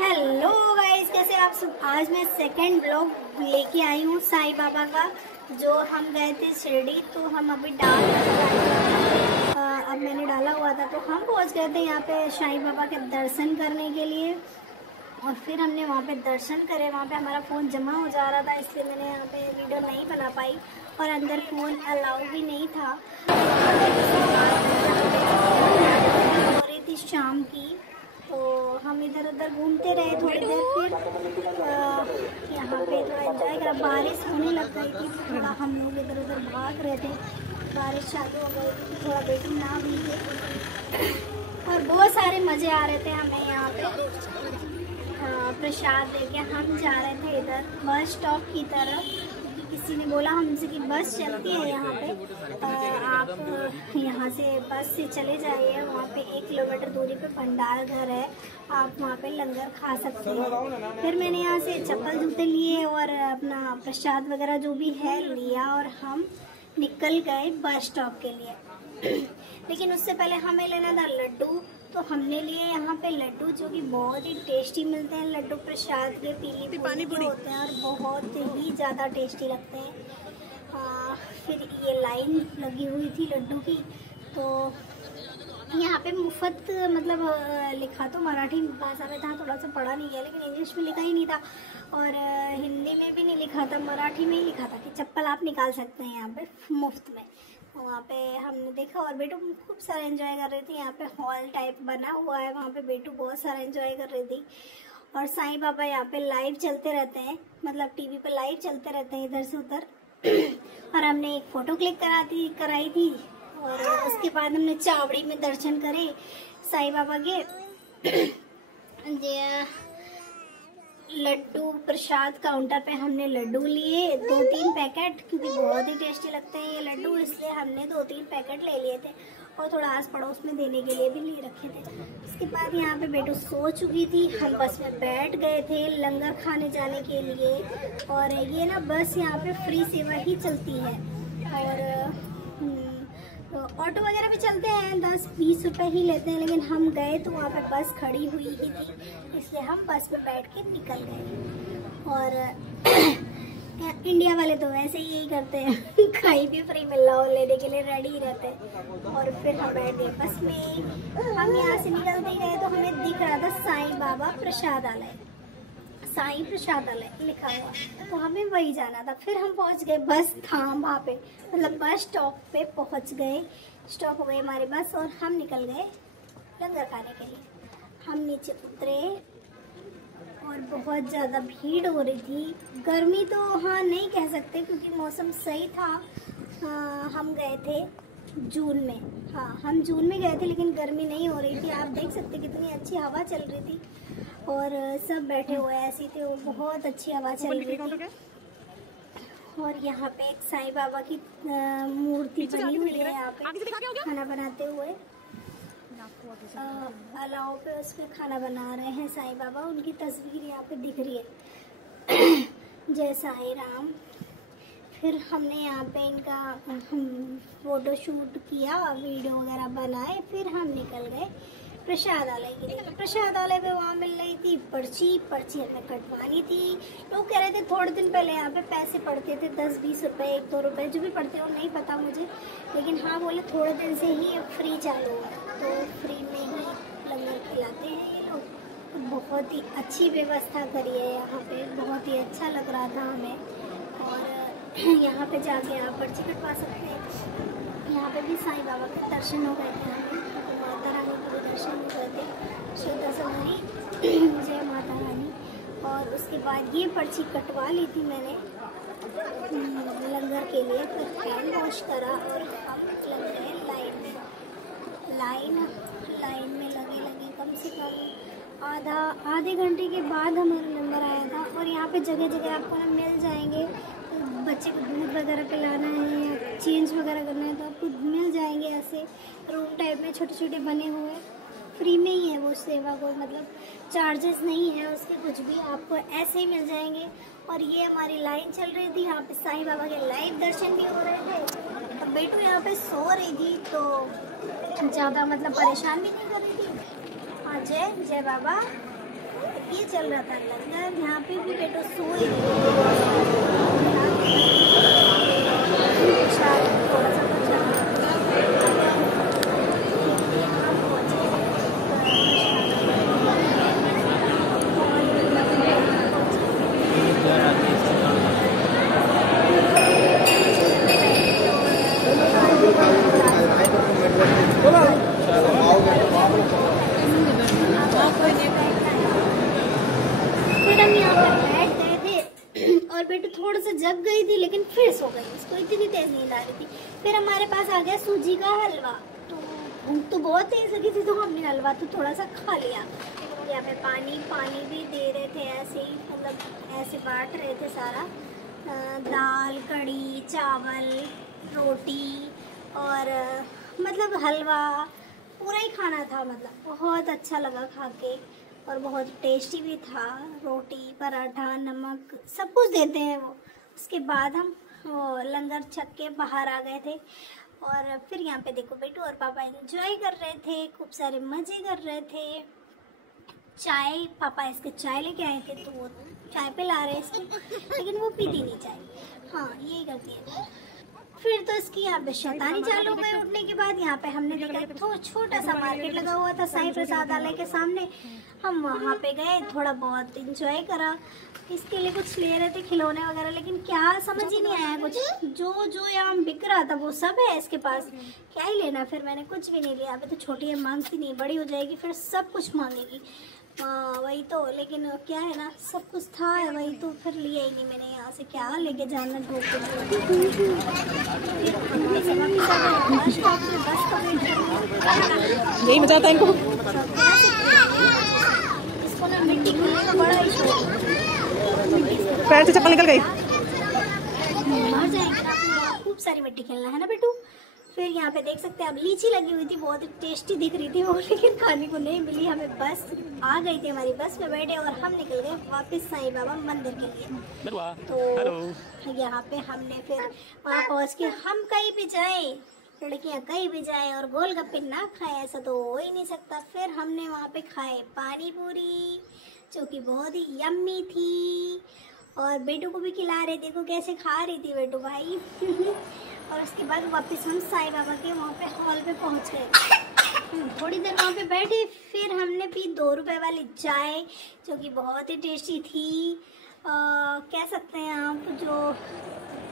Hello guys, कैसे आप सब। आज मैं सेकंड ब्लॉग लेके आई हूँ साईं बाबा का। जो हम गए थे शिरडी, तो हम अभी अब मैंने डाला हुआ था, तो हम पहुँच गए थे यहाँ पे साईं बाबा के दर्शन करने के लिए। और फिर हमने वहाँ पे दर्शन करे। वहाँ पे हमारा फ़ोन जमा हो जा रहा था, इसलिए मैंने यहाँ पे वीडियो नहीं बना पाई। और अंदर फ़ोन अलाउ भी नहीं था। हो रही थी शाम की, तो हम इधर उधर घूमते रहे थोड़ी देर। फिर यहाँ पे थोड़ा एंजॉय करा। बारिश होने लग गई थी, तो थोड़ा हम लोग इधर उधर भाग रहे थे। बारिश चालू हो गई थी, थोड़ा बेटी ना भी थे और बहुत सारे मज़े आ रहे थे हमें यहाँ पे। प्रसाद लेके हम जा रहे थे इधर बस स्टॉप की तरफ, क्योंकि किसी ने बोला हमसे कि बस चलती है यहाँ पे, आप यहाँ से बस से चले जाइए। वहाँ पे 1 किलोमीटर दूरी पे पंडाल घर है, आप वहाँ पे लंगर खा सकते हैं। फिर मैंने यहाँ से चप्पल जूते लिए और अपना प्रसाद वगैरह जो भी है लिया, और हम निकल गए बस स्टॉप के लिए। लेकिन उससे पहले हमें लेना था लड्डू, तो हमने लिए यहाँ पे लड्डू, जो कि बहुत ही टेस्टी मिलते हैं। लड्डू प्रसाद के पीली पूरी होते हैं और बहुत ही ज़्यादा टेस्टी लगते हैं। फिर ये लाइन लगी हुई थी लड्डू की, तो यहाँ पे मुफ्त मतलब लिखा तो मराठी भाषा में था, थोड़ा सा पढ़ा नहीं गया, लेकिन इंग्लिश में लिखा ही नहीं था और हिंदी में भी नहीं लिखा था, मराठी में ही लिखा था कि चप्पल आप निकाल सकते हैं यहाँ पे मुफ्त में। वहाँ पे हमने देखा और बेटू खूब सारा एंजॉय कर रही थी। यहाँ पे हॉल टाइप बना हुआ है, वहाँ पे बेटू बहुत सारा एंजॉय कर रही थी। और साईं बाबा यहाँ पे लाइव चलते रहते हैं, मतलब टीवी पे लाइव चलते रहते हैं इधर से उधर। और हमने एक फ़ोटो क्लिक कराई थी और उसके बाद हमने चावड़ी में दर्शन करे साईं बाबा के। लड्डू प्रसाद काउंटर पे हमने लड्डू लिए 2-3 पैकेट, क्योंकि बहुत ही टेस्टी लगते हैं ये लड्डू, इसलिए हमने 2-3 पैकेट ले लिए थे और थोड़ा आस पड़ोस में देने के लिए भी ले रखे थे। उसके बाद यहाँ पे बेटू सो चुकी थी, हम बस में बैठ गए थे लंगर खाने जाने के लिए। और ये ना बस यहाँ पे फ्री सेवा ही चलती है, और ऑटो वगैरह भी चलते हैं, 10-20 रुपए ही लेते हैं। लेकिन हम गए तो वहाँ पे बस खड़ी हुई ही थी, इसलिए हम बस में बैठ के निकल गए। और इंडिया वाले तो वैसे ही यही करते हैं, कहीं भी फ्री मिल रहा हो लेने के लिए रेडी रहते हैं। और फिर हम बैठ गए बस में। हम यहाँ से निकलते गए तो हमें दिख रहा था साईं बाबा प्रसादालय, साईं प्रसादालय लिखा हुआ, तो हमें वही जाना था। फिर हम पहुंच गए, बस था वहाँ पे, मतलब बस स्टॉप पे पहुंच गए। स्टॉप हो गई हमारी बस और हम निकल गए लंगर खाने के लिए। हम नीचे उतरे और बहुत ज़्यादा भीड़ हो रही थी। गर्मी तो हाँ नहीं कह सकते, क्योंकि मौसम सही था। हम गए थे जून में, हाँ हम जून में गए थे, लेकिन गर्मी नहीं हो रही थी। आप देख सकते कितनी अच्छी हवा चल रही थी और सब बैठे हुए ऐसे थे, वो बहुत अच्छी हवा चल रही थी। और यहाँ पे एक साईं बाबा की मूर्ति बनी हुई है यहाँ पे खाना बनाते हुए। अलाव पे उसमें खाना बना रहे हैं साईं बाबा, उनकी तस्वीर यहाँ पे दिख रही है। जय साईं राम। फिर हमने यहाँ पे इनका फोटो शूट किया, वीडियो वगैरह बनाए। फिर हम निकल गए प्रसादालय के लिए। प्रसादालय पे वहाँ मिल रही थी पर्ची हमें कटवानी थी। लोग कह रहे थे थोड़े दिन पहले यहाँ पे पैसे पड़ते थे 10-20 रुपए, 1-2 रुपए, जो भी पड़ते हो नहीं पता मुझे, लेकिन हाँ बोले थोड़े दिन से ही फ्री चालू है, तो फ्री में ही लंगर खिलाते हैं ये लोग। तो बहुत ही अच्छी व्यवस्था करी है यहाँ पे, बहुत ही अच्छा लग रहा था हमें। और यहाँ पे जाके आप पर्ची कटवा सकते हैं। यहाँ पे भी साईं बाबा के दर्शन हो गए थे हमें, माता रानी के भी दर्शन हो गए थे, श्रद्धा से हमारी जय माता रानी। और उसके बाद ये पर्ची कटवा ली थी मैंने लंगर के लिए। फिर हैंड वॉश करा और हम लग गए लाइन में। लाइन में लगे कम से कम आधे घंटे के बाद हमारा नंबर आया था। और यहाँ पे जगह जगह आपको ना मिल जाएंगे, बच्चे को दूध वगैरह पिलाना है या चेंज वगैरह करना है तो आपको मिल जाएंगे। ऐसे रूम टाइप में छोटे छोटे बने हुए, फ्री में ही है वो सेवा, को मतलब चार्जेस नहीं है उसके कुछ भी, आपको ऐसे ही मिल जाएंगे। और ये हमारी लाइन चल रही थी, यहाँ पे साईं बाबा के लाइव दर्शन भी हो रहे थे। और बेटू यहाँ पे सो रही थी, तो ज़्यादा मतलब परेशान भी नहीं कर रही थी। हाँ जय बाबा। ये चल रहा था लंगर, यहाँ पे भी बेटो सोए थोड़ा सा और बेटू थोड़ा सा जग गई थी लेकिन फिर सो गई, उसको इतनी तेज नींद आ रही थी। फिर हमारे पास आ गया सूजी का हलवा, तो भूख तो बहुत तेज लगी थी तो हमने हलवा तो थोड़ा सा खा लिया। यहाँ पे पानी भी दे रहे थे ऐसे ही, मतलब ऐसे बांट रहे थे सारा, दाल कढ़ी चावल रोटी और मतलब हलवा पूरा ही खाना था। मतलब बहुत अच्छा लगा खा के और बहुत टेस्टी भी था। रोटी पराठा नमक सब कुछ देते हैं वो। उसके बाद हम वो लंगर छक के बाहर आ गए थे और फिर यहाँ पे देखो बेटू और पापा एंजॉय कर रहे थे, खूब सारे मज़े कर रहे थे। चाय पापा इसके चाय लेके आए थे तो वो चाय पे ला रहे इसको, लेकिन वो पीती नहीं चाय। हाँ यही करती है। फिर तो इसकी यहाँ पे शैतानी चालू हो गई। उठने के बाद यहाँ पे हमने देखा तो छोटा सा मार्केट लगा हुआ था साईं प्रसादालय के सामने, हम वहाँ पे गए, थोड़ा बहुत इंजॉय करा। इसके लिए कुछ ले रहे थे खिलौने वगैरह, लेकिन क्या समझ ही नहीं आया कुछ। जो यहाँ बिक रहा था वो सब है इसके पास, क्या ही लेना। फिर मैंने कुछ भी नहीं लिया। अभी तो छोटी है, मांगती नहीं, बड़ी हो जाएगी फिर सब कुछ मांगेगी। वही तो, लेकिन क्या है ना सब कुछ था वही तो, फिर लिया ही नहीं मैंने। यहाँ से क्या लेके जाना धूप यही मजा आता है इनको। इसको ना मिट्टी खेलने का बड़ा ही शौक, पैर से चप्पल निकल गई, मर जाएंगे ना। खूब सारी मिट्टी खेलना है ना बेटू। फिर यहाँ पे देख सकते हैं अब लीची लगी हुई थी, बहुत टेस्टी दिख रही थी वो, लेकिन खाने को नहीं मिली हमें। बस आ गई थी हमारी, बस में बैठे और हम निकल गए वापस साईं बाबा मंदिर के लिए। तो यहाँ पे हमने फिर वहाँ पहुँच के हम कहीं भी जाए, लड़कियाँ कहीं भी जाए और गोलगप्पे ना खाए ऐसा तो हो ही नहीं सकता। फिर हमने वहाँ पे खाए पानी पूरी जो कि बहुत ही यम्मी थी, और बेटू को भी खिला रहे, देखो कैसे खा रही थी बेटू भाई। और उसके बाद वापस हम साईं बाबा के वहाँ पे हॉल पे पहुँच गए। थोड़ी देर वहाँ पे बैठे, फिर हमने पी 2 रुपए वाली चाय जो कि बहुत ही टेस्टी थी। कह सकते हैं आप जो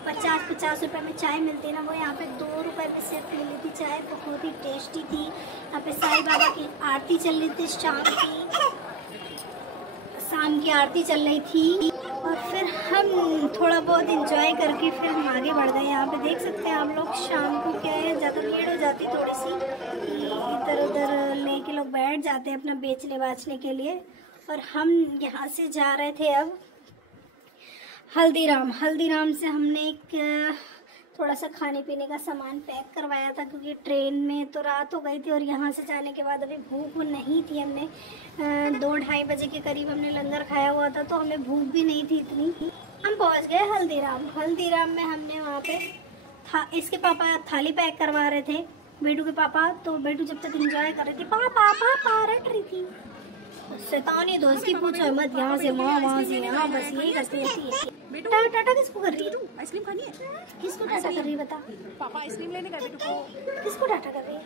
50 रुपए में चाय मिलती है ना, वो यहाँ पे 2 रुपए में सिर्फ ले ली थी चाय, बहुत ही टेस्टी थी। यहाँ पे साईं बाबा की आरती चल रही थी, शाम की आरती चल रही थी। और फिर हम थोड़ा बहुत इंजॉय करके फिर हम आगे बढ़ गए। यहाँ पे देख सकते हैं आप लोग, शाम को क्या है ज़्यादा भीड़ हो जाती थोड़ी सी, इधर उधर लेके लोग बैठ जाते हैं अपना बेचने बाचने के लिए। और हम यहाँ से जा रहे थे अब हल्दीराम से हमने एक थोड़ा सा खाने पीने का सामान पैक करवाया था, क्योंकि ट्रेन में तो रात हो गई थी और यहाँ से जाने के बाद अभी भूख नहीं थी। हमने 2-2:30 बजे के करीब हमने लंगर खाया हुआ था, तो हमें भूख भी नहीं थी इतनी। हम पहुँच गए हल्दीराम में हमने वहाँ पे इसके पापा थाली पैक करवा रहे थे, बेटू के पापा। तो बेटू जब तक इंजॉय कर रही थी, पापा रट रही थी। शैतानी तो इसकी पूछो मत, यहाँ से वहाँ से यहाँ, बस यही करती रहती है। टाटा किसको कर रही है तू? आइसक्रीम खानी है? किसको टाटा कर रही है बता? पापा आइसक्रीम लेने गए बेटू को। किसको टाटा कर रही है?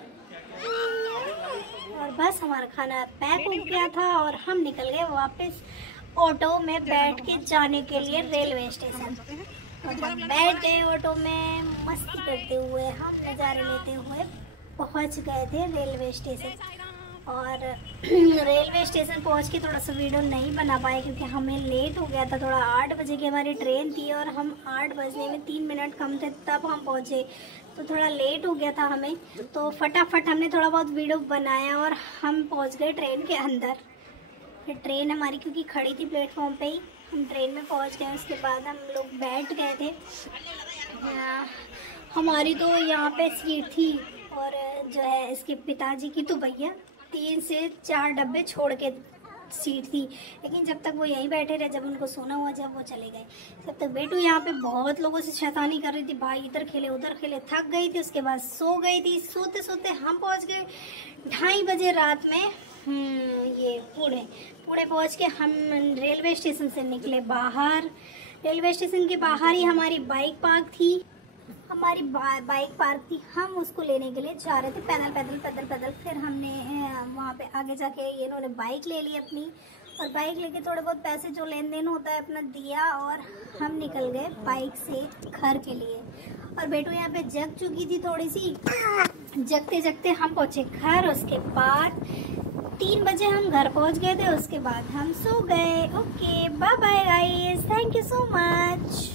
और बस हमारा खाना पैक हो गया था और हम निकल गए वापस ऑटो में बैठ के जाने के लिए रेलवे स्टेशन। बैठ गए ऑटो में, मस्ती करते हुए हम नज़ारे लेते हुए पहुंच गए थे रेलवे स्टेशन। और रेलवे स्टेशन पहुंच के थोड़ा सा वीडियो नहीं बना पाए क्योंकि हमें लेट हो गया था थोड़ा। 8 बजे की हमारी ट्रेन थी और हम 8 बजने में 3 मिनट कम थे तब हम पहुंचे, तो थोड़ा लेट हो गया था हमें। तो फटाफट हमने थोड़ा बहुत वीडियो बनाया और हम पहुंच गए ट्रेन के अंदर। फिर ट्रेन हमारी क्योंकि खड़ी थी प्लेटफॉर्म पे ही, हम ट्रेन में पहुंच गए। उसके बाद हम लोग बैठ गए थे। हमारी तो यहाँ पे सीट थी और जो है इसके पिताजी की तो भैया 3 से 4 डब्बे छोड़ के सीट थी, लेकिन जब तक वो यहीं बैठे रहे, जब उनको सोना हुआ जब वो चले गए, तब तक बेटू यहाँ पे बहुत लोगों से शैतानी कर रही थी। भाई इधर खेले उधर खेले, थक गई थी, उसके बाद सो गई थी। सोते सोते हम पहुँच गए 2:30 बजे रात में ये पुणे पुणे पहुंच के हम रेलवे स्टेशन से निकले बाहर। रेलवे स्टेशन के बाहर ही हमारी बाइक पार्क थी। हम उसको लेने के लिए जा रहे थे पैदल। फिर हमने वहाँ पे आगे जाके ये इन्होंने बाइक ले ली अपनी, और बाइक लेके थोड़े बहुत पैसे जो लेन देन होता है अपना दिया, और हम निकल गए बाइक से घर के लिए। और बेटू यहाँ पे जग चुकी थी थोड़ी सी। जगते हम पहुँचे घर। उसके बाद 3 बजे हम घर पहुँच गए थे। उसके बाद हम सो गए। Okay, bye bye guys, thank you so much.